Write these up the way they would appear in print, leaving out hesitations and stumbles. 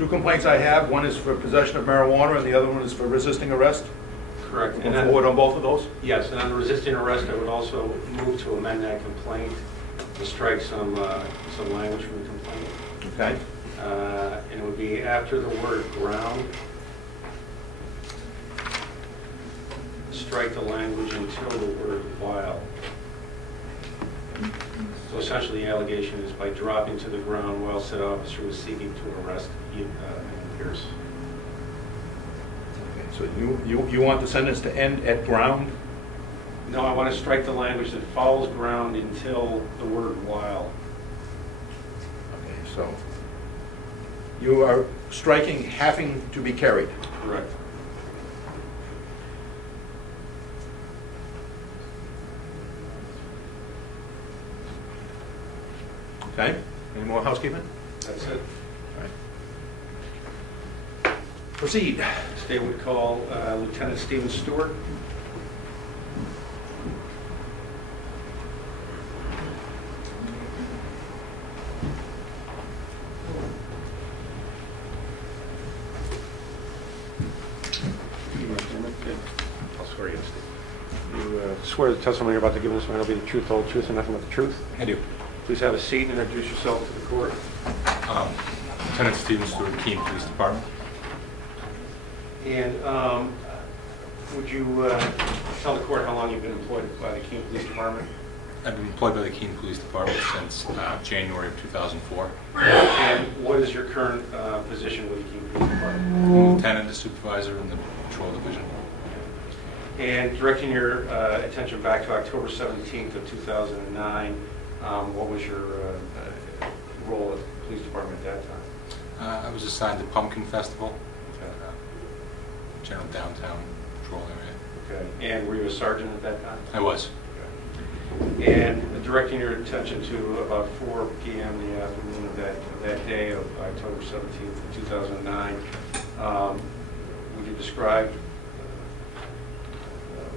two complaints I have, one is for possession of marijuana and the other one is for resisting arrest. Correct. And forward on both of those? Yes, and on the resisting arrest, I would also move to amend that complaint to strike some language from the complaint. Okay. And it would be after the word ground, strike the language until the word while. So essentially the allegation is by dropping to the ground while said officer was seeking to arrest Pierce. Okay. So you want the sentence to end at ground? No, I want to strike the language that follows ground until the word while. Okay, so you are striking having to be carried. Correct. Okay. Any more housekeeping? That's it. All right. Proceed. State would call Lieutenant Stephen Stewart. I'll swear you, Steve. You swear the testimony you're about to give this man will be the truth, the whole truth, and nothing but the truth? I do. Please have a seat and introduce yourself to the court. Lieutenant Stephen Stewart, Keene Police Department. And would you tell the court how long you've been employed by the Keene Police Department? I've been employed by the Keene Police Department since January of 2004. And what is your current position with the Keene Police Department? I'm Lieutenant and Supervisor in the Patrol Division. And directing your attention back to October 17th of 2009, what was your role at the police department at that time? I was assigned to Pumpkin Festival, Okay. general downtown patrol area. Okay. And were you a sergeant at that time? I was. Okay. And directing your attention to about 4 p.m. in the afternoon of that day of October 17th of 2009, would you describe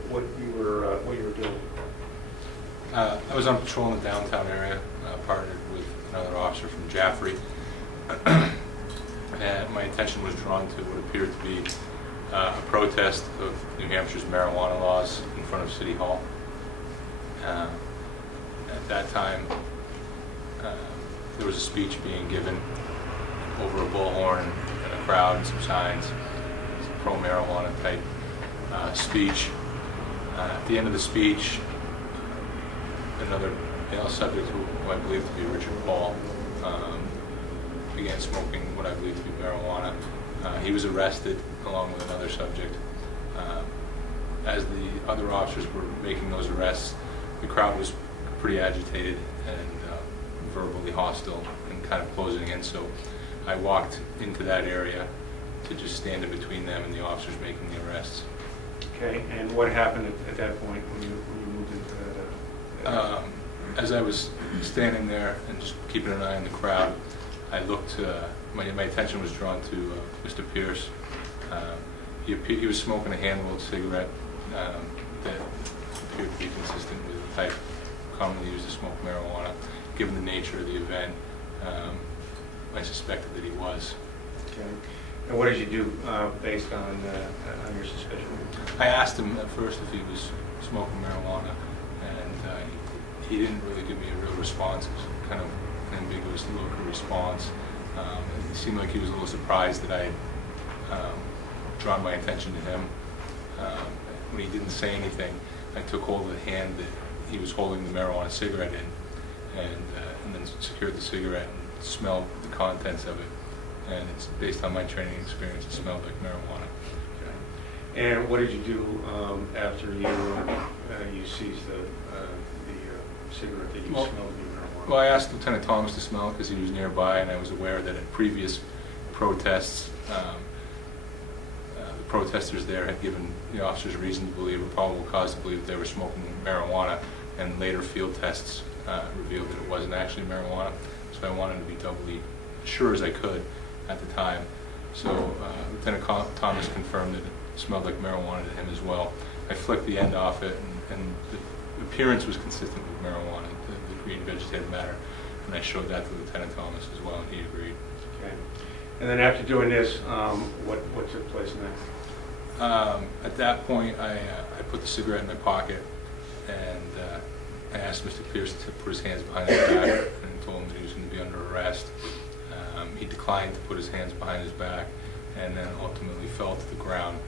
what you were doing? I was on patrol in the downtown area, partnered with another officer from Jaffrey, and my attention was drawn to what appeared to be a protest of New Hampshire's marijuana laws in front of City Hall. At that time, there was a speech being given over a bullhorn and a crowd and some signs. It was a pro-marijuana type speech. At the end of the speech, another male subject, who I believe to be Richard Paul, began smoking what I believe to be marijuana. He was arrested along with another subject. As the other officers were making those arrests, the crowd was pretty agitated and verbally hostile and kind of closing in, so I walked into that area to just stand in between them and the officers making the arrests. Okay, and what happened at that point when you moved into that? As I was standing there and just keeping an eye on the crowd, I looked, my attention was drawn to Mr. Pierce. He was smoking a hand-rolled cigarette that appeared to be consistent with the type commonly used to smoke marijuana. Given the nature of the event, I suspected that he was. Okay. And what did you do based on your suspicion? I asked him at first if he was smoking marijuana, and he didn't really give me a real response. It was kind of an ambiguous look or response. It seemed like he was a little surprised that I had drawn my attention to him. When he didn't say anything, I took hold of the hand that he was holding the marijuana cigarette in, and then secured the cigarette and smelled the contents of it. And it's based on my training experience, it smelled like marijuana. Okay. And what did you do after you seized the cigarette that you smelled to be marijuana? Well, I asked Lieutenant Thomas to smell because he was nearby, and I was aware that at previous protests, the protesters there had given the officers reason to believe, or probable cause to believe, that they were smoking marijuana, and later field tests revealed that it wasn't actually marijuana. So I wanted to be doubly sure as I could at the time. So Lieutenant Thomas confirmed that it smelled like marijuana to him as well. I flicked the end off it, and the appearance was consistent with marijuana, the green vegetative matter, and I showed that to Lieutenant Thomas as well, and he agreed. Okay. And then after doing this, what took place next? At that point, I put the cigarette in my pocket, and I asked Mr. Pierce to put his hands behind his back and told him that he was going to be under arrest. He declined to put his hands behind his back, and then ultimately fell to the ground.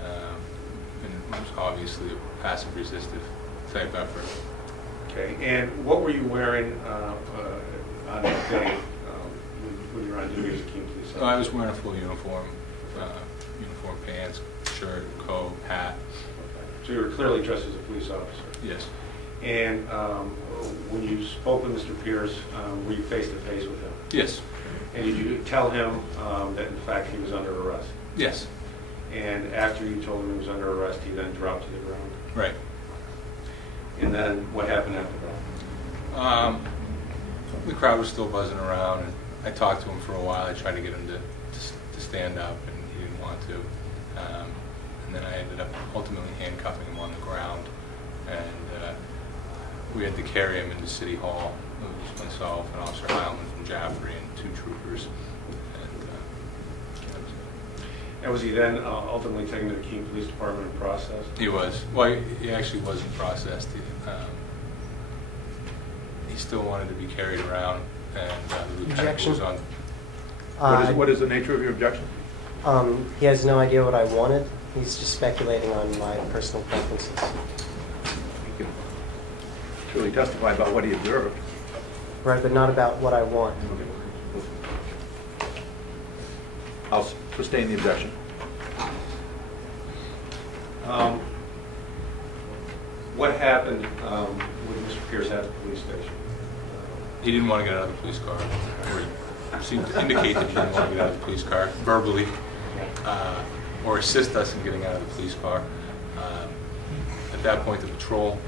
And it was obviously a passive resistive type effort. Okay, and what were you wearing on that day when you were on duty as a Keene police officer? I was wearing a full uniform, uniform pants, shirt, coat, hat. Okay. So you were clearly dressed as a police officer? Yes. And when you spoke with Mr. Pierce, were you face-to-face with him? Yes. And did you tell him that in fact he was under arrest? Yes. And after you told him he was under arrest, he then dropped to the ground? Right. And then what happened after that? The crowd was still buzzing around, and I talked to him for a while. I tried to get him to stand up, and he didn't want to. And then I ended up ultimately handcuffing him on the ground, and we had to carry him into City Hall. It was myself and Officer Heilman from Jaffrey and 2 troopers. And was he then ultimately taken to the Keene Police Department and processed? He was. Well, he actually wasn't processed. He still wanted to be carried around, and the lieutenant was on. What is the nature of your objection? He has no idea what I wanted. He's just speculating on my personal preferences. You can truly testify about what he observed. Right, but not about what I want. I'll sustain the objection. What happened with Mr. Pierce at the police station? He didn't want to get out of the police car, or he seemed to indicate that he didn't want to get out of the police car verbally, or assist us in getting out of the police car. At that point, the patrol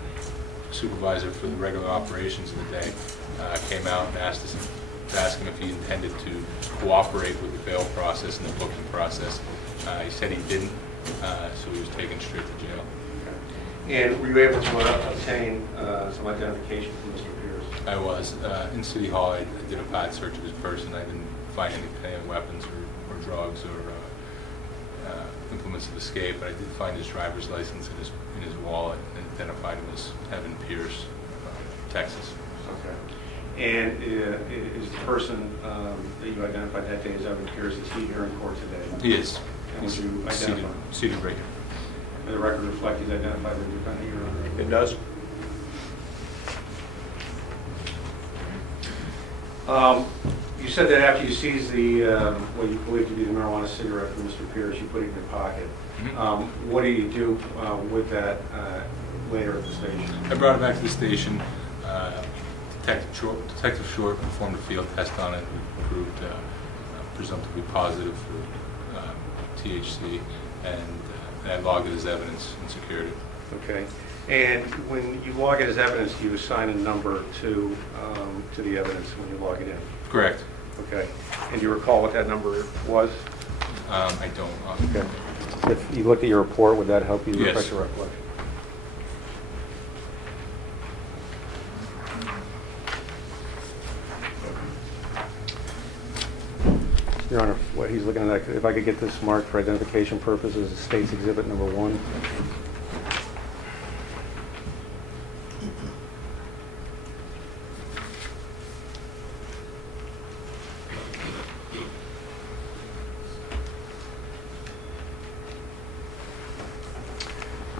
supervisor for the regular operations of the day came out and asked him if he intended to cooperate with the bail process and the booking process. He said he didn't, so he was taken straight to jail. And were you able to obtain some identification from Mr. Pierce? I was. In City Hall, I did a pat search of his person. I didn't find any weapons or drugs or implements of escape, but I did find his driver's license in his wallet and identified him as Evan Pierce, Texas. Okay. And is the person that you identified that day as Evan Pierce, is he here in court today? He is. And would you He's identify? seated right here. May the record reflect he's identified the defendant, Your Honor? It does. You said that after you seized the, what you believe to be the marijuana cigarette from Mr. Pierce, you put it in your pocket. Mm-hmm. What did you do with that later at the station? I brought it back to the station. Detective Short performed a field test on it. We proved presumptively positive for THC, and I logged it as evidence and secured it. Okay. And when you log it as evidence, do you assign a number to the evidence when you log it in? Correct. Okay. And do you recall what that number was? I don't. Okay. If you looked at your report, would that help you Yes. refresh your recollection? Your Honor, what he's looking at, if I could get this marked for identification purposes, it states exhibit number 1.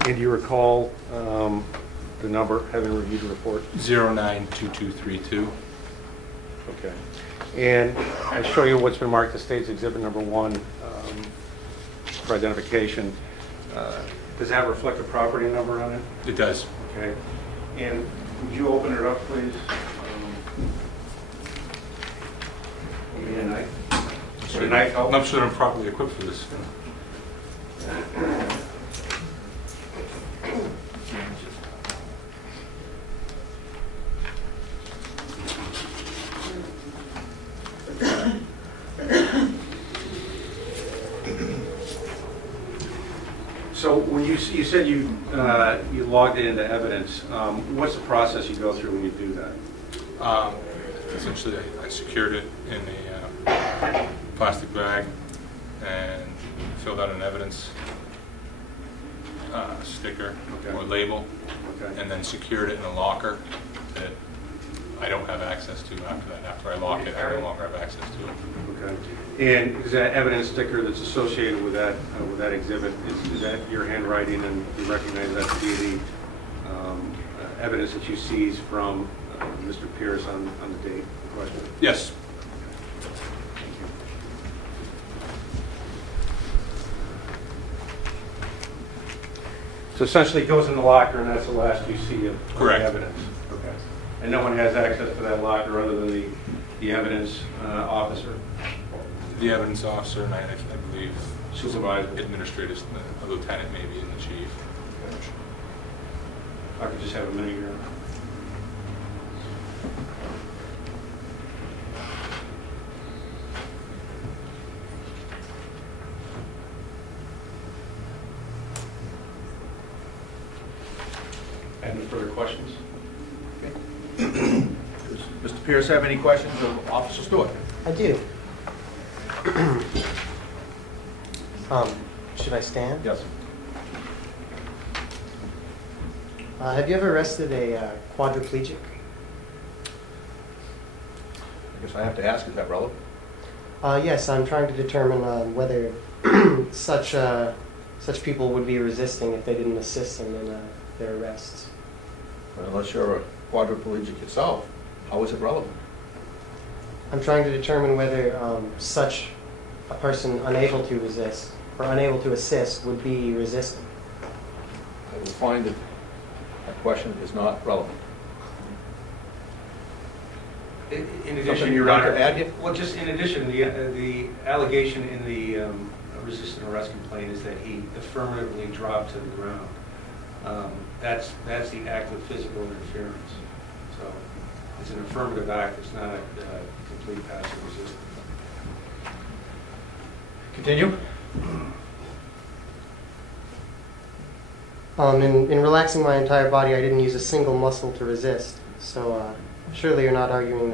And do you recall the number, having reviewed the report? 092232. Okay. And I show you what's been marked as states exhibit number 1 for identification. Does that reflect a property number on it? It does. Okay. And would you open it up, please? Maybe a knife? Would a knife help? I'm not sure I'm properly equipped for this. So when you said you logged it into evidence, what's the process you go through when you do that? essentially I secured it in a plastic bag and filled out an evidence sticker Okay. or label, Okay. and then secured it in a locker that I don't have access to after that. After I lock it, I no longer have access to it. Okay. And is that evidence sticker that's associated with that exhibit, is that your handwriting, and you recognize that to be the evidence that you seized from Mr. Pierce on the date in question? Yes. So essentially it goes in the locker, and that's the last you see of Correct. the evidence? Okay. And no one has access to that locker other than the evidence officer? The evidence officer and I believe Supervisor. administrators, a lieutenant maybe, and the chief. I could just have a minute here. Any further questions? Does Mr. Pierce have any questions of Officer Stewart? I do. Should I stand? Yes. Have you ever arrested a quadriplegic? I guess I have to ask, is that relevant? Yes, I'm trying to determine whether such people would be resisting if they didn't assist them in their arrests. Well, unless you're a quadriplegic yourself, how is it relevant? I'm trying to determine whether such a person unable to resist or unable to assist would be resistant. I will find that that question is not relevant. In addition, Something you'd Your like to Honor, add, yeah? well, just in addition, the allegation in the resistant arrest complaint is that he affirmatively dropped to the ground. That's the act of physical interference. So it's an affirmative act. It's not a complete passive resistance. Continue. In relaxing my entire body, I didn't use a single muscle to resist. So surely you're not arguing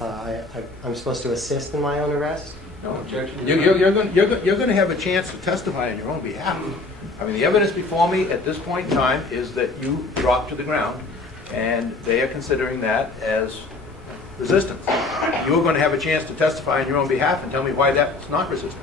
that I'm supposed to assist in my own arrest? No objection. You're going to have a chance to testify on your own behalf. I mean, the evidence before me at this point in time is that you dropped to the ground, and they are considering that as resistance. You're going to have a chance to testify on your own behalf and tell me why that's not resistance.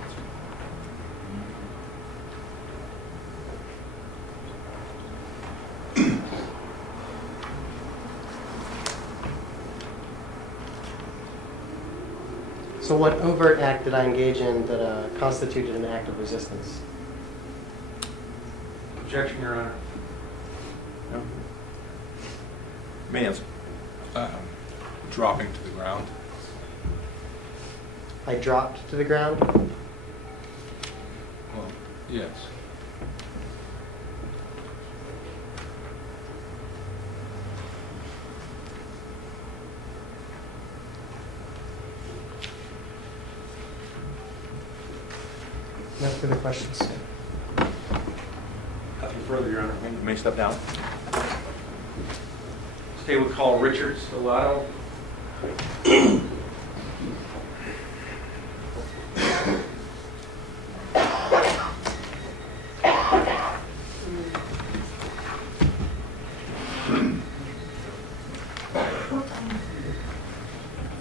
So what overt act did I engage in that constituted an act of resistance? Objection, Your Honor. No? May answer. Dropping to the ground. I dropped to the ground? Well, yes. No further questions. Nothing further, Your Honor. You may step down. State would call Richard Stellato. You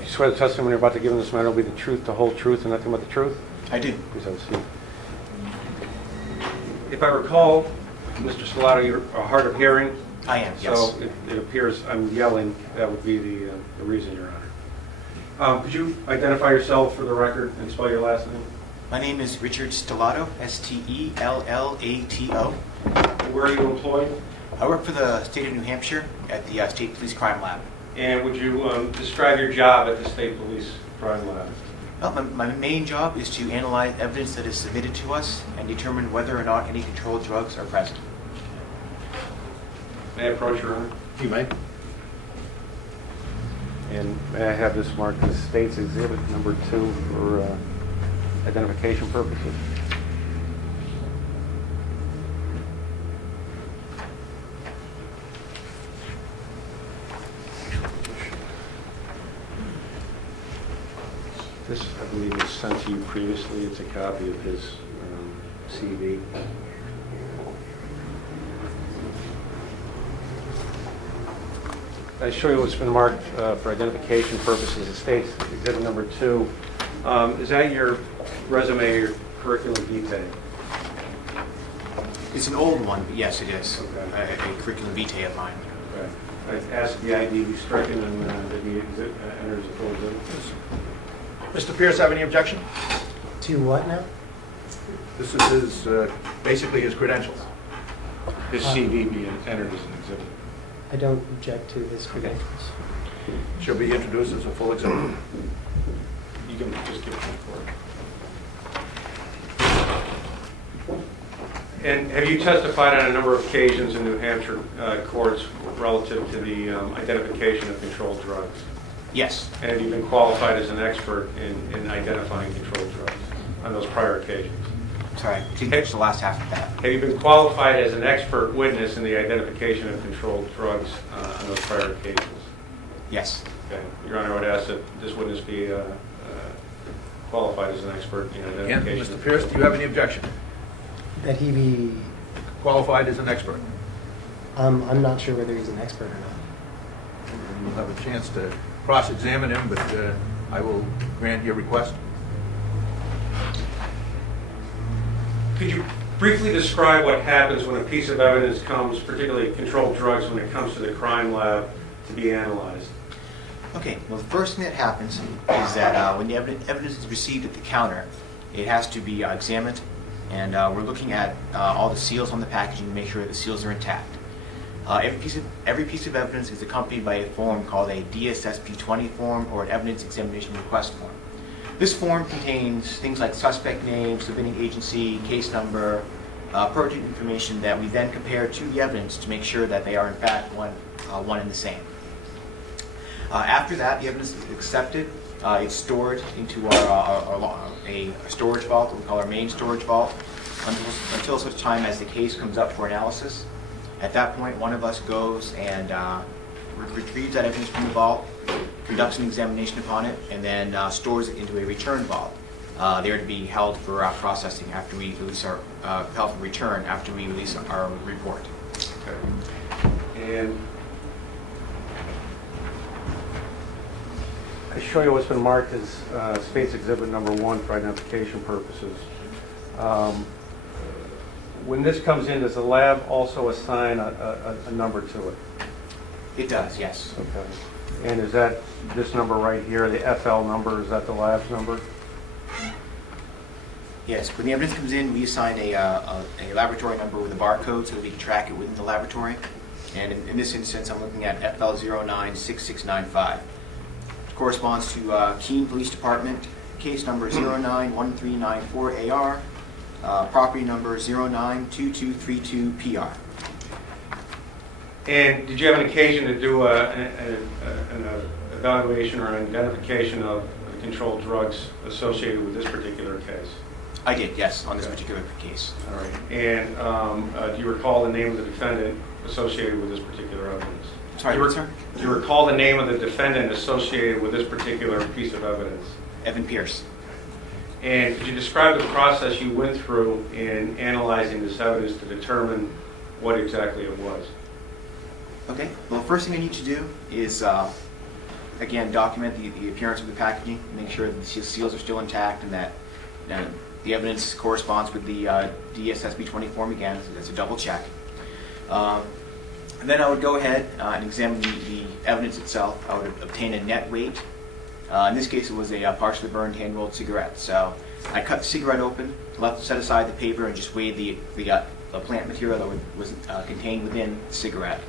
swear the testimony you're about to give in this matter will be the truth, the whole truth, and nothing but the truth? I do. Please have a seat. If I recall, Mr. Stellato, you're hard of hearing. I am, yes. So it appears I'm yelling. That would be the reason, Your Honor. Could you identify yourself for the record and spell your last name? My name is Richard Stellato, S-T-E-L-L-A-T-O. Where are you employed? I work for the state of New Hampshire at the State Police Crime Lab. And would you describe your job at the State Police Crime Lab? Well, my main job is to analyze evidence that is submitted to us and determine whether or not any controlled drugs are present. May I approach, Your Honor? You may. And may I have this marked as State's Exhibit number 2 for identification purposes? This, I believe, was sent to you previously. It's a copy of his CV. I show you what's been marked for identification purposes. It states exhibit number 2. Is that your resume or your curriculum vitae? It's an old one, but yes, it is. Okay. A curriculum vitae of mine. Okay. I asked the ID be stricken and that he enters the full exhibit. Mr. Pierce, have any objection? To what now? This is his, basically his credentials. His CV be entered as an exhibit. I don't object to his credentials. She'll be introduced as a full exhibit. You can just give it for it. And have you testified on a number of occasions in New Hampshire courts relative to the identification of controlled drugs? Yes. And have you been qualified as an expert in identifying controlled drugs on those prior occasions? Sorry, can you catch the last half of that? Have you been qualified as an expert witness in the identification of controlled drugs on those prior occasions? Yes. Okay. Your Honor, I would ask that this witness be qualified as an expert in Again, identification. Mr. Pierce, do you have any objection? That he be... Qualified as an expert. I'm not sure whether he's an expert or not. You'll have a chance to cross-examine him, but I will grant your request. Could you briefly describe what happens when a piece of evidence comes, particularly controlled drugs, when it comes to the crime lab to be analyzed? Okay, well, the first thing that happens is that when the evidence is received at the counter, it has to be examined, and we're looking at all the seals on the packaging to make sure that the seals are intact. Every piece of evidence is accompanied by a form called a DSSP-20 form or an evidence examination request form. This form contains things like suspect name, submitting agency, case number, pertinent information that we then compare to the evidence to make sure that they are in fact one and the same. After that, the evidence is accepted. It's stored into a storage vault that we call our main storage vault until such time as the case comes up for analysis. At that point, one of us goes and retrieves that evidence from the vault, conducts an examination upon it, and then stores it into a return vault. They are to be held for processing after we release our held for return after we release our report. Okay. And I show you what's been marked as State's Exhibit number 1 for identification purposes. When this comes in, does the lab also assign a number to it? It does, yes. Okay. And is that this number right here, the FL number, is that the lab's number? Yes, when the evidence comes in, we assign a laboratory number with a barcode so that we can track it within the laboratory. And in this instance, I'm looking at FL096695. It corresponds to Keene Police Department, case number 091394AR, property number 092232PR. And did you have an occasion to do an evaluation or an identification of controlled drugs associated with this particular case? I did, yes, on this particular case. All right. And do you recall the name of the defendant associated with this particular evidence? Sorry, sir? Do you recall the name of the defendant associated with this particular piece of evidence? Evan Pierce. And could you describe the process you went through in analyzing this evidence to determine what exactly it was? Okay. Well, the first thing I need to do is, again, document the appearance of the packaging, make sure that the seals are still intact and that the evidence corresponds with the DSSP-20 form again, so that's a double check. And then I would go ahead and examine the evidence itself. I would obtain a net weight. In this case, it was a partially burned hand-rolled cigarette. So I cut the cigarette open, set aside the paper, and just weighed the plant material that was contained within the cigarette.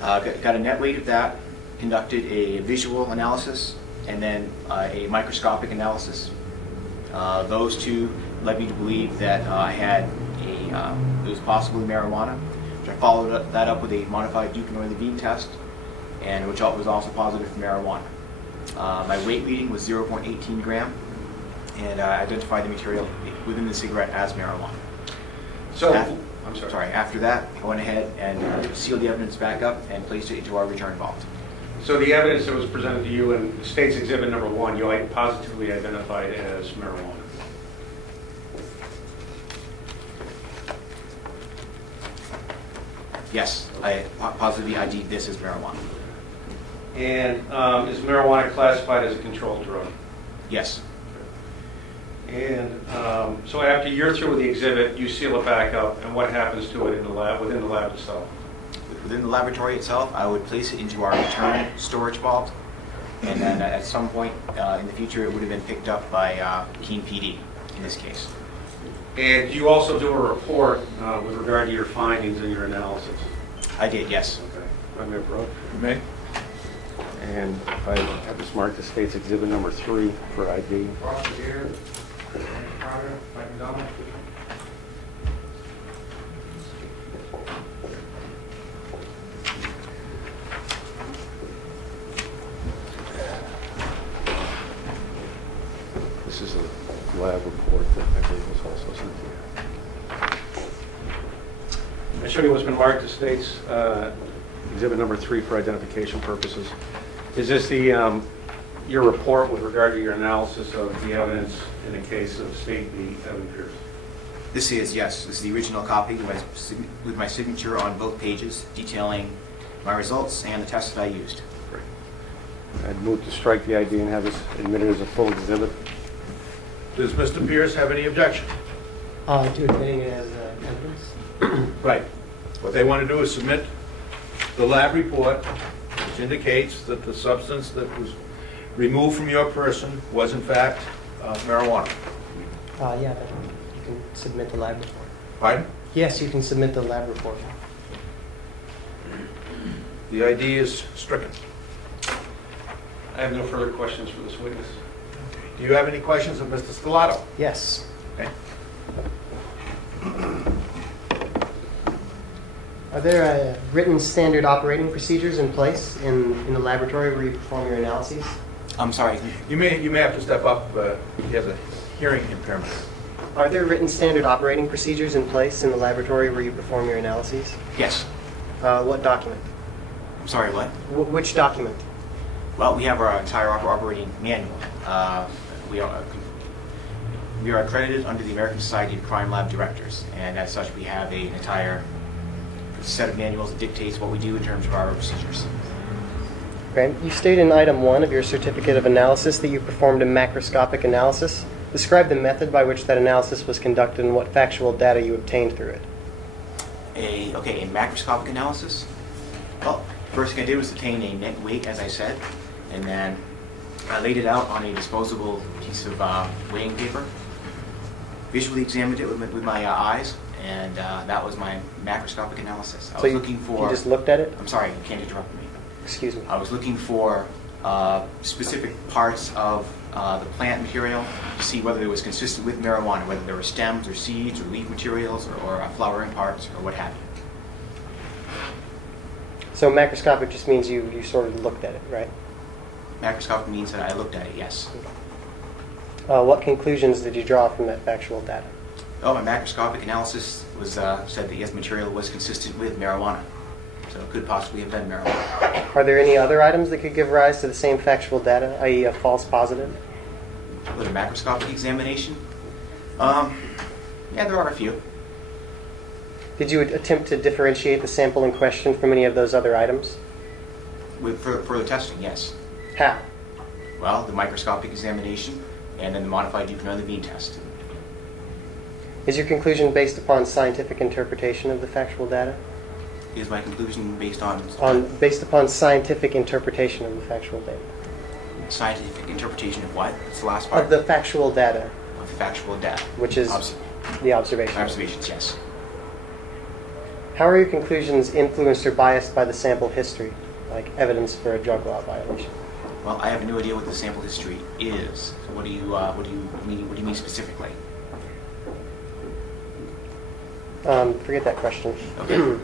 Got a net weight of that, conducted a visual analysis, and then a microscopic analysis. Those two led me to believe that it was possibly marijuana. I followed that up with a modified Duke-Levine test, and which was also positive for marijuana. My weight reading was 0.18 gram, and I identified the material within the cigarette as marijuana. So, I'm sorry. After that, I went ahead and sealed the evidence back up and placed it into our return vault. So the evidence that was presented to you in State's Exhibit Number 1, you positively identified as marijuana. Yes, I positively ID'd this as marijuana. And is marijuana classified as a controlled drug? Yes. And so after you're through with the exhibit, you seal it back up, and what happens to it in the lab, within the lab itself? Within the laboratory itself, I would place it into our return storage vault, and then at some point in the future, it would have been picked up by Keene PD in this case. And you also do a report with regard to your findings and your analysis? I did, yes. Okay. If I may approach? You may. And if I have this marked as State's Exhibit Number 3 for ID. This is a lab report that I believe was also sent to you. I show you what's been marked as State's Exhibit Number 3 for identification purposes. Is this the your report with regard to your analysis of the evidence in the case of State v. Evan Pierce? This is, yes, this is the original copy with my signature on both pages detailing my results and the tests that I used. Great. I'd move to strike the ID and have this admitted as a full exhibit. Does Mr. Pierce have any objection? To admitting it as evidence? Right. What they want to do is submit the lab report, which indicates that the substance that was removed from your person was in fact marijuana. Yeah, but you can submit the lab report. Pardon? Yes, you can submit the lab report. The ID is stricken. I have no further questions for this witness. Do you have any questions of Mr. Stellato? Yes. Okay. Are there written standard operating procedures in place in the laboratory where you perform your analyses? I'm sorry. You may have to step up. He has a hearing impairment. Are there written standard operating procedures in place in the laboratory where you perform your analyses? Yes. What document? I'm sorry, what? Which document? Well, we have our entire operating manual. We are accredited under the American Society of Crime Lab Directors, and as such, we have an entire set of manuals that dictates what we do in terms of our procedures. Okay. You state in item 1 of your certificate of analysis that you performed a macroscopic analysis. Describe the method by which that analysis was conducted and what factual data you obtained through it. A macroscopic analysis? Well, first thing I did was obtain a net weight, as I said, and then I laid it out on a disposable piece of weighing paper, visually examined it with my eyes, and that was my macroscopic analysis. I was looking for... You just looked at it? I'm sorry, you can't interrupt me. Excuse me. I was looking for specific parts of the plant material to see whether it was consistent with marijuana, whether there were stems or seeds or leaf materials or flowering parts or what have you. So macroscopic just means you sort of looked at it, right? Macroscopic means that I looked at it, yes. What conclusions did you draw from that factual data? Oh, my macroscopic analysis was said that yes, material was consistent with marijuana. So it could possibly have been marijuana. Are there any other items that could give rise to the same factual data, i.e. a false positive? With a macroscopic examination? Yeah, there are a few. Did you attempt to differentiate the sample in question from any of those other items? For the testing, yes. How? Well, the microscopic examination and then the modified Duquesnoy-Levine test. Is your conclusion based upon scientific interpretation of the factual data? Is my conclusion based on... Based upon scientific interpretation of the factual data. Scientific interpretation of what? What's the last part? Of the factual data. Of the factual data. Which is the observation. Observations, yes. How are your conclusions influenced or biased by the sample history, like evidence for a drug law violation? Well, I have no idea what the sample history is. So what do you mean specifically? Forget that question. Okay.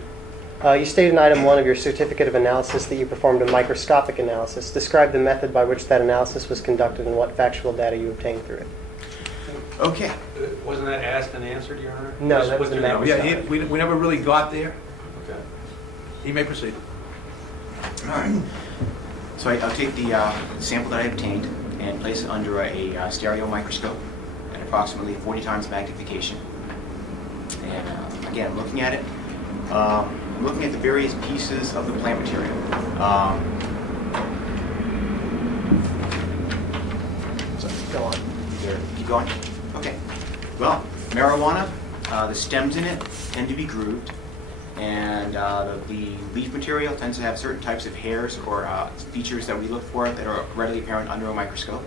You state in item 1 of your certificate of analysis that you performed a microscopic analysis. Describe the method by which that analysis was conducted and what factual data you obtained through it. Okay. Wasn't that asked and answered, Your Honor? No, that was the macroscopic. Yeah, we never really got there. Okay. He may proceed. All right. So I'll take the sample that I obtained and place it under a stereo microscope at approximately 40 times magnification. And again, I'm looking at it. I'm looking at the various pieces of the plant material. So go on. Keep going. Okay. Well, marijuana, the stems in it tend to be grooved, and the leaf material tends to have certain types of hairs or features that we look for that are readily apparent under a microscope.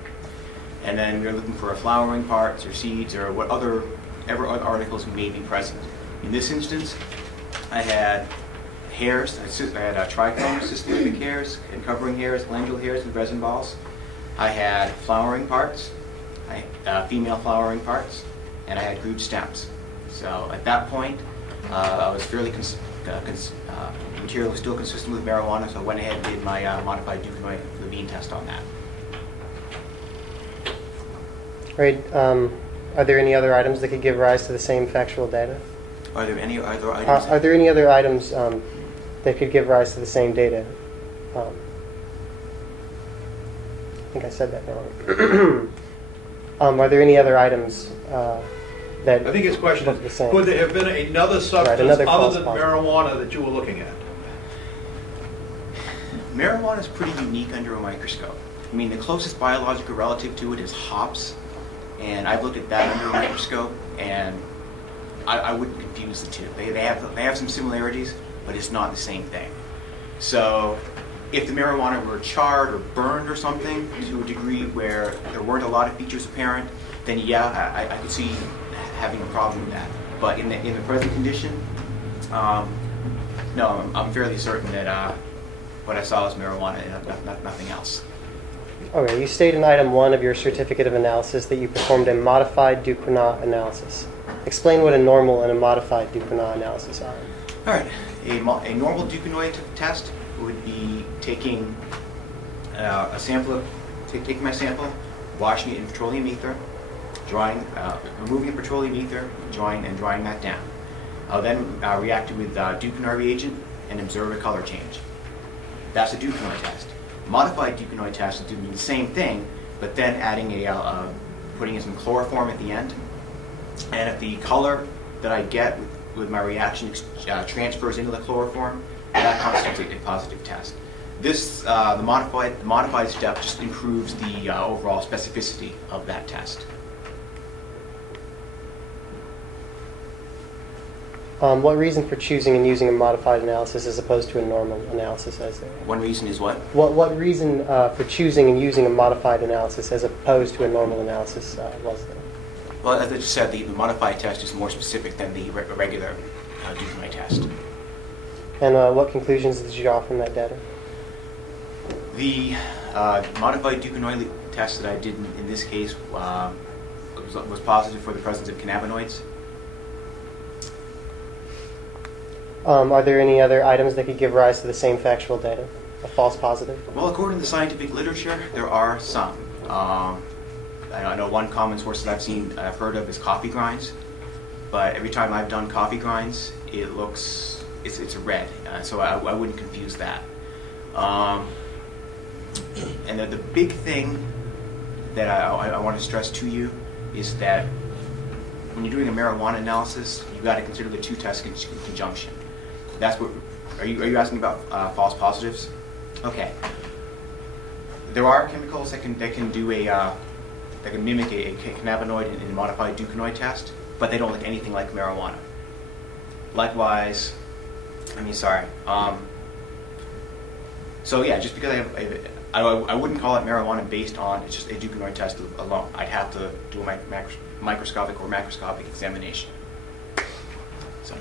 And then we're looking for flowering parts or seeds or whatever other articles may be present. In this instance, I had hairs. I had trichome, systematic hairs, and covering hairs, glandular hairs, and resin balls. I had flowering parts, female flowering parts, and I had grooved stems. So at that point, I was fairly the material was still consistent with marijuana, so I went ahead and did my modified Duquesnoy Levine test on that. Right. Are there any other items that could give rise to the same factual data? Are there any other items? Are there any other items that could give rise to the same data? I think I said that wrong. Are there any other items that I think his question look the is, same? could there have been another substance another other false than positive. marijuana that you were looking at? Marijuana is pretty unique under a microscope. I mean, the closest biological relative to it is hops, and I've looked at that under a microscope, and I wouldn't confuse the two. They have some similarities, but it's not the same thing. So if the marijuana were charred or burned or something to a degree where there weren't a lot of features apparent, then yeah, I could see having a problem with that. But in the present condition, no, I'm fairly certain that what I saw was marijuana and nothing else. Okay, you state in item 1 of your certificate of analysis that you performed a modified Duquesnoy analysis. Explain what a normal and a modified Duquesnoy analysis are. All right, a normal Duquesnoy test would be taking a sample, taking my sample, washing it in petroleum ether, removing the petroleum ether, drying that down. I'll then react it with Duquesnoy reagent and observe a color change. That's a Duquesnoy test. Modified Duquesnoy test is doing the same thing, but then adding putting in some chloroform at the end. And if the color that I get with my reaction transfers into the chloroform, that constitutes a positive test. This the modified step just improves the overall specificity of that test. What reason for choosing and using a modified analysis as opposed to a normal analysis as there? One reason is what? What reason for choosing and using a modified analysis as opposed to a normal analysis was there? Well, as I just said, the modified test is more specific than the regular Duquesnoy test. And what conclusions did you draw from that data? The modified Duquesnoy test that I did in this case was positive for the presence of cannabinoids. Are there any other items that could give rise to the same factual data? A false positive? Well, according to the scientific literature, there are some. I know one common source that I've heard of is coffee grinds, but every time I've done coffee grinds, it's red, so I wouldn't confuse that. And the big thing that I want to stress to you is that when you're doing a marijuana analysis, you've got to consider the two tests in conjunction. That's what. Are you asking about false positives? Okay. There are chemicals that can do that can mimic a cannabinoid in a modified Duquesnoy test, but they don't look anything like marijuana. Likewise, so yeah, just because I wouldn't call it marijuana based on it's just a Duquesnoy test alone. I'd have to do a microscopic or macroscopic examination. So,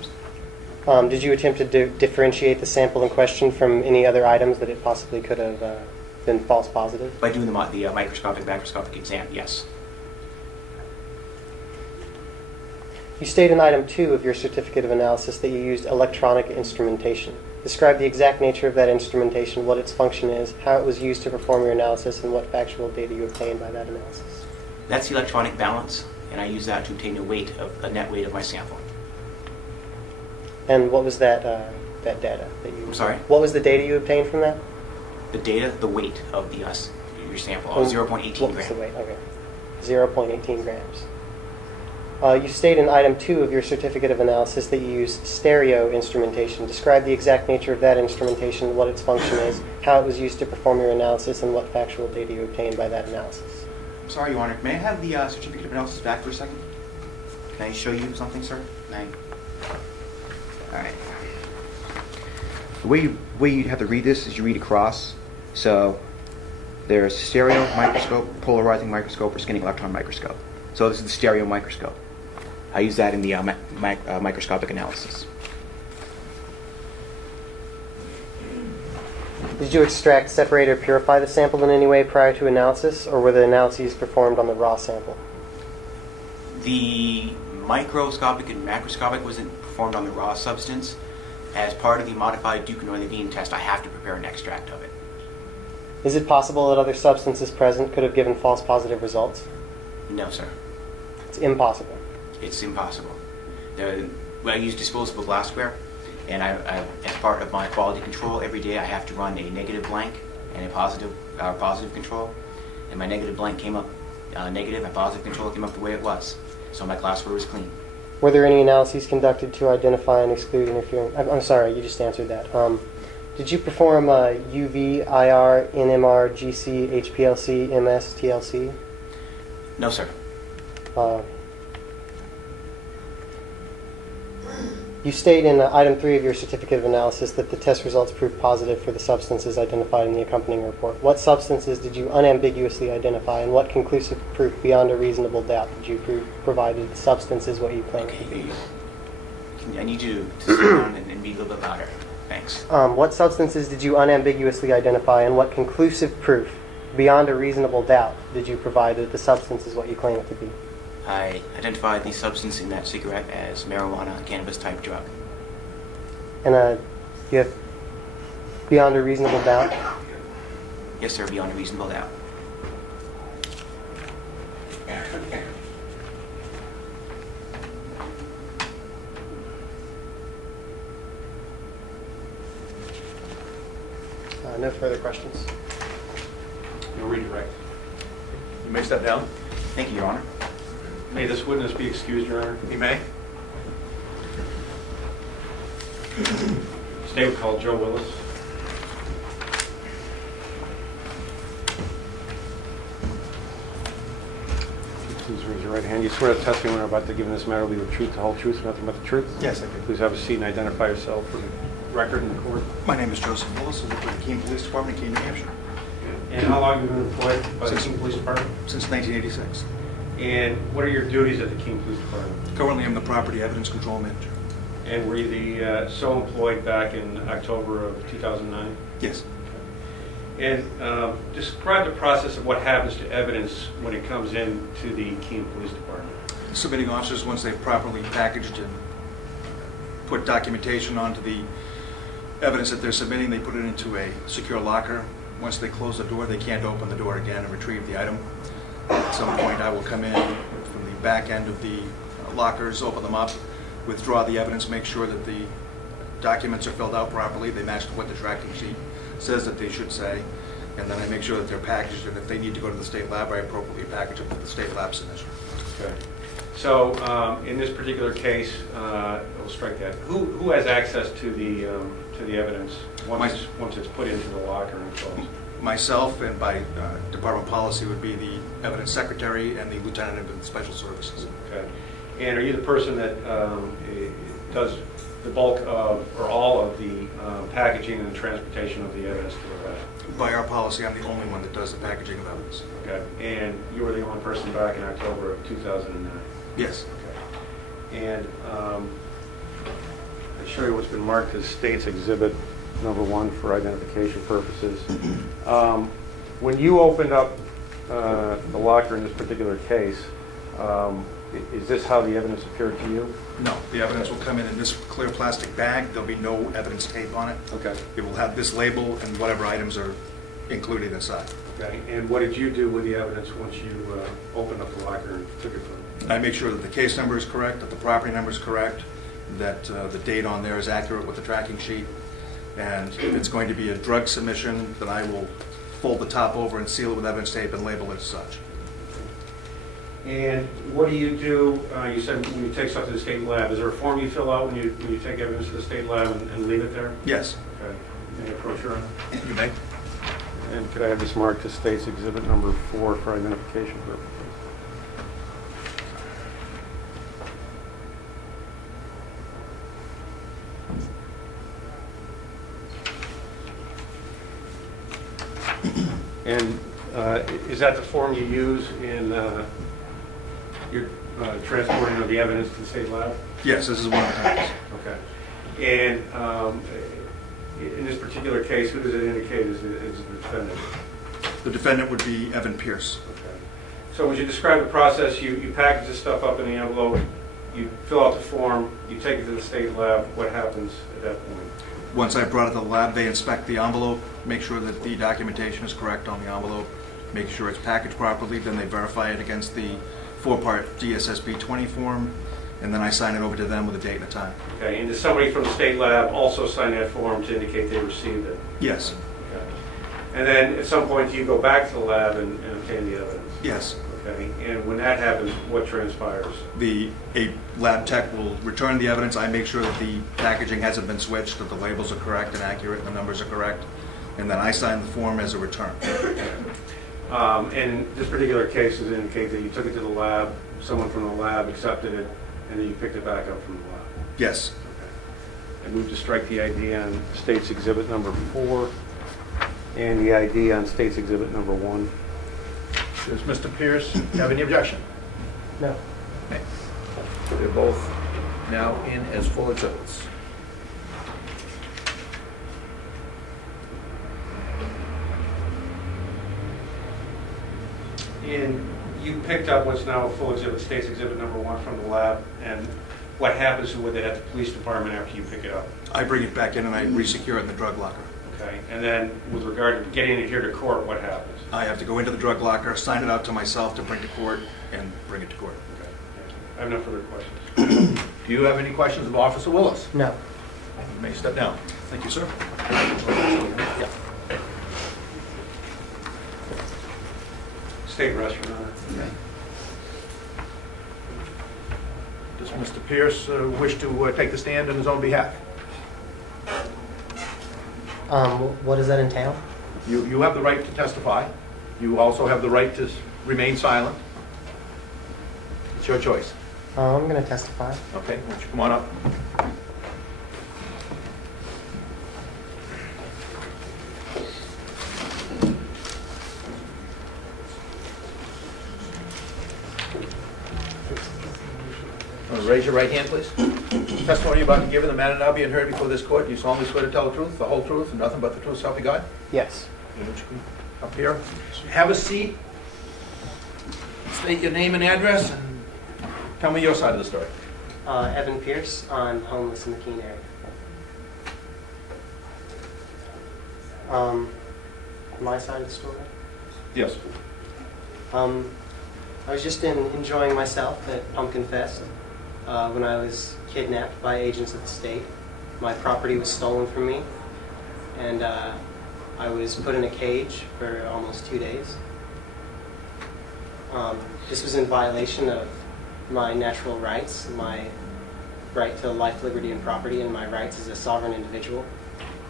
did you attempt to differentiate the sample in question from any other items that it possibly could have been false positive? by doing the microscopic, macroscopic exam, yes. You state in item 2 of your certificate of analysis that you used electronic instrumentation. Describe the exact nature of that instrumentation, what its function is, how it was used to perform your analysis, and what factual data you obtained by that analysis. That's the electronic balance, and I use that to obtain a net weight of my sample. And what was that data that you? I'm sorry? What was the data you obtained from that? the data, the weight of the your sample, 0.18 What was the grams. weight? Okay. 0.18 grams. You state in item 2 of your certificate of analysis that you use stereo instrumentation. Describe the exact nature of that instrumentation, what its function is, how it was used to perform your analysis, and what factual data you obtained by that analysis. Sorry, Your Honor. May I have the certificate of analysis back for a second? Can I show you something, sir? Can I? All right. The way you have to read this is you read across. So there's stereo microscope, polarizing microscope, or scanning electron microscope. So this is the stereo microscope. I use that in the microscopic analysis. Did you extract, separate, or purify the sample in any way prior to analysis, or were the analyses performed on the raw sample? The microscopic and macroscopic wasn't performed on the raw substance. As part of the modified Duke-Northern test, I have to prepare an extract of it. Is it possible that other substances present could have given false positive results? No, sir. It's impossible. It's impossible. I use disposable glassware, and as part of my quality control, every day I have to run a negative blank and a positive control. And my negative blank came up negative, and positive control came up the way it was. So my glassware was clean. Were there any analyses conducted to identify and exclude interfering? I'm sorry, you just answered that. Did you perform UV, IR, NMR, GC, HPLC, MS, TLC? No, sir. You state in item 3 of your certificate of analysis that the test results proved positive for the substances identified in the accompanying report. What substances did you unambiguously identify, and what conclusive proof beyond a reasonable doubt did you provide that the substance is what you claim it to be? I need you to sit down and be a little bit louder. Thanks. What substances did you unambiguously identify, and what conclusive proof beyond a reasonable doubt did you provide that the substance is what you claim it to be? I identified the substance in that cigarette as marijuana, cannabis-type drug. And you have beyond a reasonable doubt? Yes, sir, beyond a reasonable doubt. No further questions. You'll redirect. You may step down. Thank you, Your Honor. May this witness be excused, Your Honor? You may. State will call Joe Willis. Please raise your right hand. You swear the testimony we're about to give in this matter will be the truth, the whole truth, and nothing but the truth? Yes, I do. Please have a seat and identify yourself for the record in the court. My name is Joseph Willis. I work for the Keene Police Department, Keene, New Hampshire, And how long have you been employed by the Keene Police Department? since 1986. And what are your duties at the Keene Police Department? Currently, I'm the Property Evidence Control Manager. And were you the so employed back in October of 2009? Yes. And describe the process of what happens to evidence when it comes in to the Keene Police Department. Submitting officers, once they've properly packaged and put documentation onto the evidence that they're submitting, they put it into a secure locker. Once they close the door, they can't open the door again and retrieve the item. At some point, I will come in from the back end of the lockers, open them up, withdraw the evidence, make sure that the documents are filled out properly, they match what the tracking sheet says that they should say, and then I make sure that they're packaged, and if they need to go to the state lab, I appropriately package them for the state lab submission. Okay. So in this particular case, we'll strike that. Who has access to the evidence once it's put into the locker and closed? Myself, and by department policy would be the evidence secretary and the lieutenant of the special services. Okay. And are you the person that does the bulk of or all of the packaging and transportation of the evidence to the lab? By our policy, I'm the only one that does the packaging of evidence. Okay. And you were the only person back in October of 2009? Yes. Okay. And I show you what's been marked as State's Exhibit number 1 for identification purposes. When you opened up the locker in this particular case, is this how the evidence appeared to you? No, the evidence will come in this clear plastic bag. There'll be no evidence tape on it. Okay. It will have this label and whatever items are included inside. Okay. And what did you do with the evidence once you opened up the locker and took it from it? I make sure that the case number is correct, that the property number is correct, that the date on there is accurate with the tracking sheet, And if it's going to be a drug submission, then I will fold the top over and seal it with evidence tape and label it as such. And what do? You said when you take stuff to the state lab, is there a form you fill out when you take evidence to the state lab and leave it there? Yes. Okay. Any approach, Your Honor? You may. And could I have this marked to State's Exhibit number 4 for identification purposes? And is that the form you use in your transporting of the evidence to the state lab? Yes, this is one of the times. Okay. And in this particular case, who does it indicate is the defendant? The defendant would be Evan Pierce. Okay. So would you describe the process? You package this stuff up in the envelope, you fill out the form, you take it to the state lab. What happens at that point? Once I brought it to the lab, they inspect the envelope, make sure that the documentation is correct on the envelope, make sure it's packaged properly, then they verify it against the 4-part DSSP 20 form, and then I sign it over to them with a date and a time. Okay, and does somebody from the state lab also sign that form to indicate they received it? Yes. Okay. And then at some point, do you go back to the lab and obtain the evidence? Yes. Okay, and when that happens, what transpires? A lab tech will return the evidence. I make sure that the packaging hasn't been switched, that the labels are correct and accurate, and the numbers are correct, and then I sign the form as a return. And in this particular case, does it indicate that you took it to the lab, someone from the lab accepted it, and then you picked it back up from the lab? Yes. Okay. I move to strike the ID on State's Exhibit number 4 and the ID on State's Exhibit number 1. Does Mr. Pierce have any objection? No. Okay. They're both now in as full exhibits. And you picked up what's now a full exhibit, State's Exhibit number 1 from the lab, and what happens with it at the police department after you pick it up? I bring it back in and I resecure it in the drug locker. Okay, and then with regard to getting it here to court, what happens? I have to go into the drug locker, sign it out to myself to bring to court, and bring it to court. Okay, thank you. I have no further questions. Do you have any questions of Officer Willis? No. You may step down. Thank you, sir. Yeah. State arrest, Your Honor. Okay. Does Mr. Pierce wish to take the stand on his own behalf? What does that entail? You have the right to testify. You also have the right to remain silent. It's your choice. I'm going to testify. Okay, why don't you come on up? Raise your right hand, please. Testimony you're about to give in the matter now being heard before this court, you solemnly swear to tell the truth, the whole truth, and nothing but the truth, so help you God? Yes. Why don't you come up here? Have a seat. State your name and address, and tell me your side of the story. Evan Pierce. I'm homeless in the Keene area. My side of the story? Yes. I was just enjoying myself at Pumpkin Fest when I was kidnapped by agents of the state. My property was stolen from me, and I was put in a cage for almost 2 days. This was in violation of my natural rights, my right to life, liberty, and property, and my rights as a sovereign individual.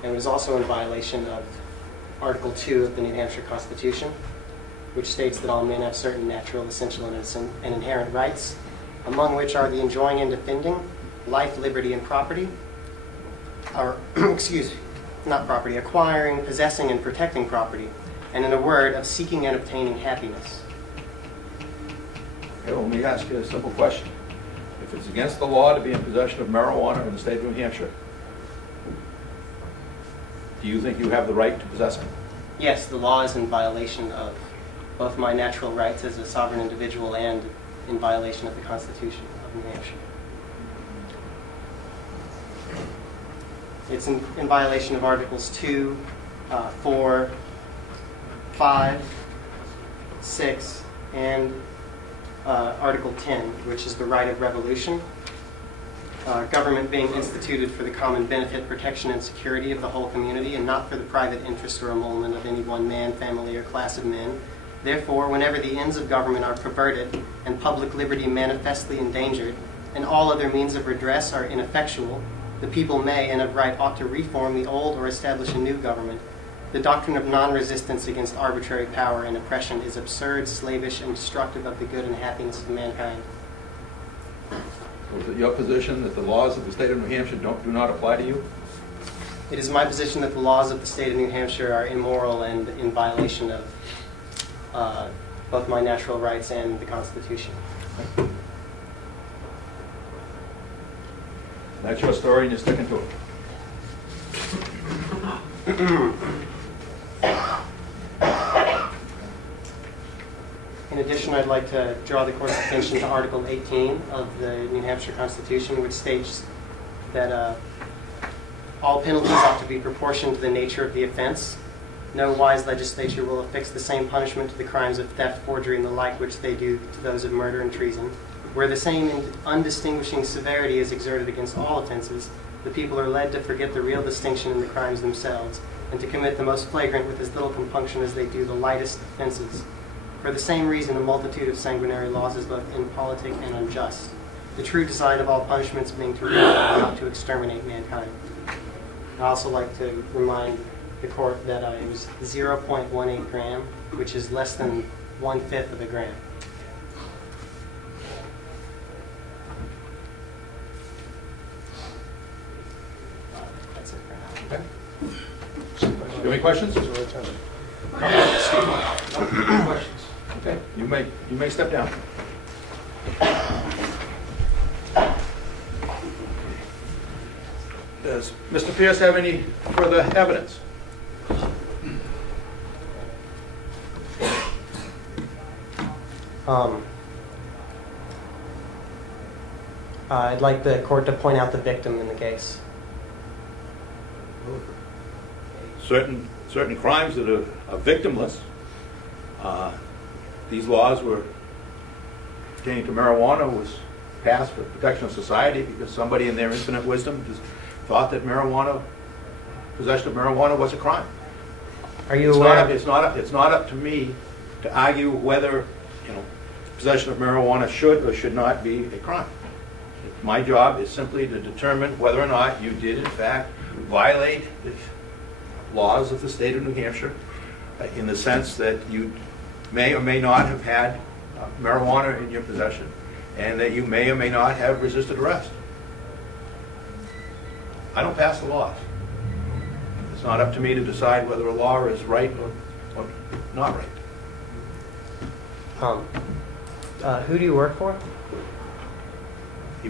And it was also in violation of Article 2 of the New Hampshire Constitution, which states that all men have certain natural, essential, and inherent rights, among which are the enjoying and defending life, liberty, and property, or, acquiring, possessing, and protecting property, and in a word, of seeking and obtaining happiness. Okay, well, let me ask you a simple question. If it's against the law to be in possession of marijuana in the state of New Hampshire, do you think you have the right to possess it? Yes, the law is in violation of both my natural rights as a sovereign individual and in violation of the Constitution of New Hampshire. It's in violation of Articles 2, 4, 5, 6, and Article 10, which is the right of revolution. government being instituted for the common benefit, protection, and security of the whole community, and not for the private interest or emolument of any one man, family, or class of men. Therefore, whenever the ends of government are perverted and public liberty manifestly endangered, and all other means of redress are ineffectual, the people may and of right ought to reform the old or establish a new government. The doctrine of non-resistance against arbitrary power and oppression is absurd, slavish, and destructive of the good and happiness of mankind. Was it your position that the laws of the state of New Hampshire do not apply to you? It is my position that the laws of the state of New Hampshire are immoral and in violation of both my natural rights and the Constitution. That's your story and you're sticking to it. In addition, I'd like to draw the court's attention to Article 18 of the New Hampshire Constitution, which states that all penalties ought to be proportioned to the nature of the offense. No wise legislature will affix the same punishment to the crimes of theft, forgery, and the like which they do to those of murder and treason. Where the same undistinguishing severity is exerted against all offenses, the people are led to forget the real distinction in the crimes themselves, and to commit the most flagrant with as little compunction as they do the lightest offenses. For the same reason, a multitude of sanguinary laws is both impolitic and unjust, the true design of all punishments being to rule and not to exterminate mankind. I'd also like to remind the court that it was 0.18 gram, which is less than 1/5 of a gram. That's it for now. Okay. You have any questions? Questions? Okay, you may step down. Does Mr. Pierce have any further evidence? I'd like the court to point out the victim in the case. Certain crimes that are victimless. These laws were pertaining to marijuana was passed for the protection of society because somebody in their infinite wisdom just thought that possession of marijuana was a crime. Are you aware? It's not up to me to argue whether possession of marijuana should or should not be a crime. My job is simply to determine whether or not you did in fact violate the laws of the state of New Hampshire in the sense that you may or may not have had marijuana in your possession and that you may or may not have resisted arrest. I don't pass the laws. It's not up to me to decide whether a law is right or not right. Who do you work for? He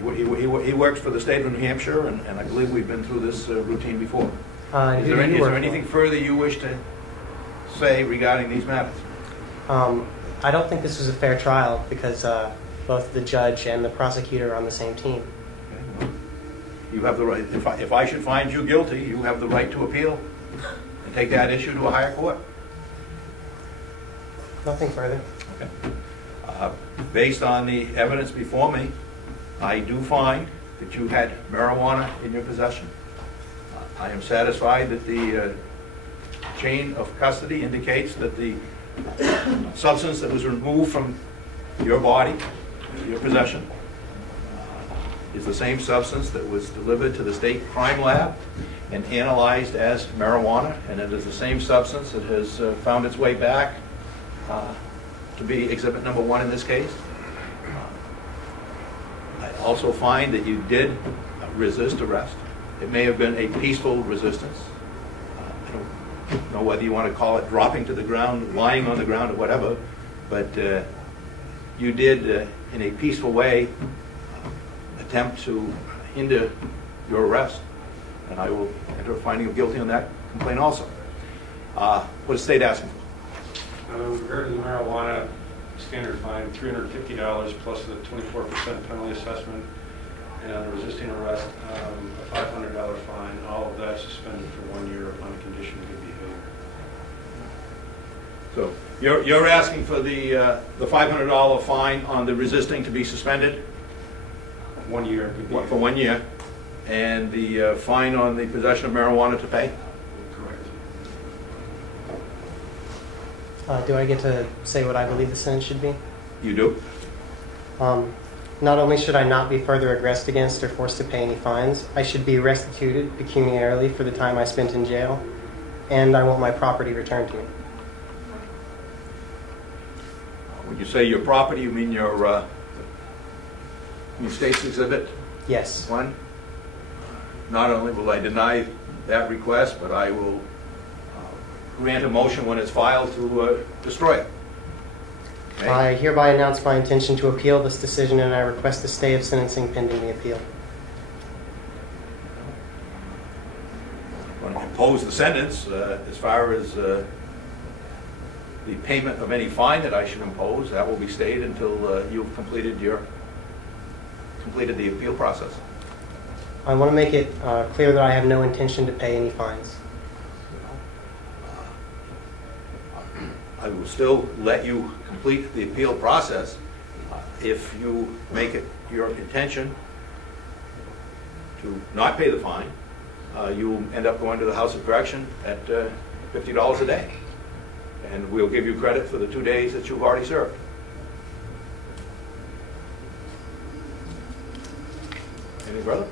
works for the state of New Hampshire, and I believe we've been through this routine before. Is there anything further you wish to say regarding these matters? I don't think this was a fair trial because both the judge and the prosecutor are on the same team. Okay. You have the right. If I should find you guilty, you have the right to appeal and take that issue to a higher court. Nothing further. Okay. Based on the evidence before me, I do find that you had marijuana in your possession. I am satisfied that the chain of custody indicates that the substance that was removed from your body, your possession, is the same substance that was delivered to the state crime lab and analyzed as marijuana, and it is the same substance that has found its way back to be exhibit number 1 in this case. I also find that you did resist arrest. It may have been a peaceful resistance. I don't know whether you want to call it dropping to the ground, lying on the ground, or whatever, but you did, in a peaceful way, attempt to hinder your arrest, and I will enter a finding of guilty on that complaint also. What is the state asking for? Regarding the marijuana, standard fine, $350 plus the 24% penalty assessment, and resisting arrest, a $500 fine. All of that suspended for 1 year upon condition of good behavior. So you're asking for the $500 fine on the resisting to be suspended? 1 year. It could be- For 1 year. And the fine on the possession of marijuana to pay? Correct. Do I get to say what I believe the sentence should be? You do? Not only should I not be further aggressed against or forced to pay any fines, I should be restituted pecuniarily for the time I spent in jail, and I want my property returned to me. When you say your property, you mean your State's Exhibit Yes. 1? Not only will I deny that request, but I will grant a motion when it's filed to destroy it. Okay? I hereby announce my intention to appeal this decision, and I request a stay of sentencing pending the appeal. I'm going to impose the sentence as far as the payment of any fine that I should impose. That will be stayed until you've completed the appeal process. I want to make it clear that I have no intention to pay any fines. I will still let you complete the appeal process if you make it your intention to not pay the fine. You'll end up going to the House of Correction at $50 a day. And we'll give you credit for the 2 days that you've already served. Anything further?